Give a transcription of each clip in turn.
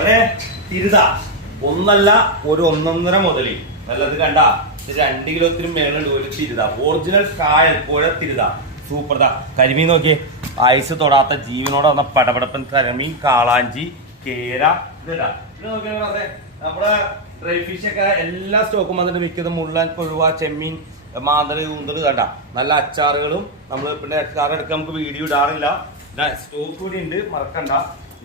ഒരേ തിരുത ഒന്നല്ല ഒരു 1.5 മുതല് നല്ലത് കണ്ട 2 കിലോത്തിന് മേലുണ്ട് ഒരു തിരുത ഒറിജിനൽ കായൽ പുഴ തിരുത സൂപ്പർതാ കരിമീൻ നോക്കിയേ ഐസ് തൊടാത്ത ജീവനോടെ വന്ന പടപടപ്പൻ കരിമീൻ കാളാഞ്ചി കേര ഇതാ ഇത് നോക്കിയാൽ നമ്മുടെ ഡ്രൈ ഫിഷ് ഒക്കെ എല്ലാ സ്റ്റോക്കും വന്നിട്ട് മിക്കതും മുള്ളൻ കൊഴുവ ചെമ്മീൻ മാന്തള് ഉന്തള് കണ്ട നല്ല അച്ചാറുകളും നമ്മൾ പിന്നെ അച്ചാർ എടുക്കാൻ നമുക്ക് വീഡിയോ ഇടാറില്ല സ്റ്റോക്ക് കൂടി ഉണ്ട് മറക്കണ്ട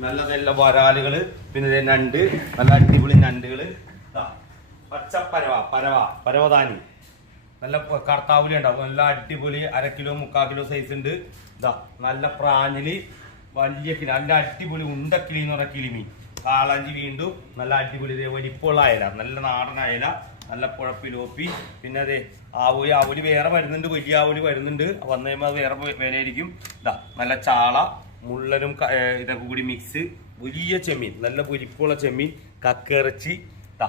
നല്ല നല്ല വരാലുകള് പിന്നെ ഞണ്ട് നല്ല അടിപൊളി ഞണ്ടുകള് പച്ച പരവതാനി നല്ല കർത്താവുലി ഉണ്ടാവും നല്ല അടിപൊളി 1/2 കിലോ 3/4 കിലോ സൈസ് ഉണ്ട് ഇതാ നല്ല പ്രാഞ്ഞില് വലിയ കിളി നല്ല അടിപൊളി ഉണ്ടക്കിളി എന്ന് പറഞ്ഞ കിളിമീൻ കാളാഞ്ചി വീണ്ടും നല്ല അടിപൊളി വലിപ്പമുള്ള അയല നല്ല നാടൻ അയല നല്ല പുഴപ്പിലോപ്പി പിന്നെ അതെ ആവൂലി വേറെ വരുന്നുണ്ട് വലിയ ആവൂലി വരുന്നുണ്ട് വന്നു കഴിയുമ്പോൾ അത് വേറെ വിലയായിരിക്കും ഇതാ നല്ല ചാള മുള്ളനും ഇതൊക്കെ കൂടി മിക്സ് വലിയ ചെമ്മീൻ നല്ല വലിപ്പമുള്ള ചെമ്മീൻ കക്കിറച്ചി ഇതാ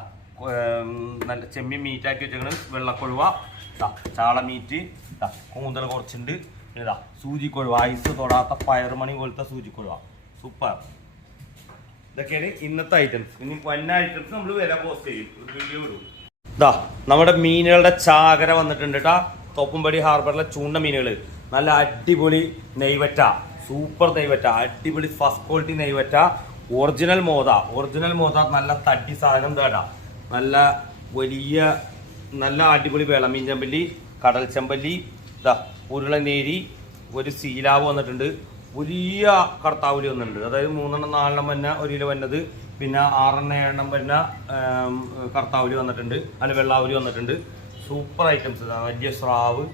നല്ല ചെമ്മീൻ മീറ്റാക്കി വെച്ചേക്കണ് വെള്ളക്കൊഴുവ ഇതാ ചാള മീറ്റ് ഇതാ കൂന്തൽ കുറച്ചുണ്ട് ഇതാ സൂചിക്കൊഴുവ ഐസ് തൊടാത്ത പയറുമണി പോലത്തെ സൂചിക്കൊഴുവ സൂപ്പർ ഇതൊക്കെയാണ് ഇന്നത്തെ ഐറ്റംസ് ഇനി വന്ന ഐറ്റംസ് നമ്മൾ വില പോസ്റ്റ് ചെയ്യും വീഡിയോ ഇടും ഇതാ നമ്മുടെ മീനുകളുടെ ചാകര വന്നിട്ടുണ്ട് കേട്ടാ തോപ്പുംപടി ഹാർബറിലെ ചൂണ്ട മീനുകൾ നല്ല അടിപൊളി നെയ്വറ്റ സൂപ്പർ നെയ്വറ്റ അടിപൊളി ഫസ്റ്റ് ക്വാളിറ്റി നെയ്വറ്റ ഒറിജിനൽ മോത നല്ല തടി സാധനം തേടാ നല്ല വലിയ നല്ല അടിപൊളി വെളമീൻ ചെമ്പല്ലി കടൽ ചെമ്പല്ലി ഇതാ ഉരുളനേരി ഒരു സീലാവ് വന്നിട്ടുണ്ട് വലിയ കർത്താവുലി വന്നിട്ടുണ്ട് അതായത് 3 4 വന്ന 1 കിലോ വന്നത് പിന്നെ 6 7 വന്ന കർത്താവുലി വന്നിട്ടുണ്ട് അല്ല വെള്ളാവുലി വന്നിട്ടുണ്ട് സൂപ്പർ ഐറ്റംസ് വലിയ സ്രാവ്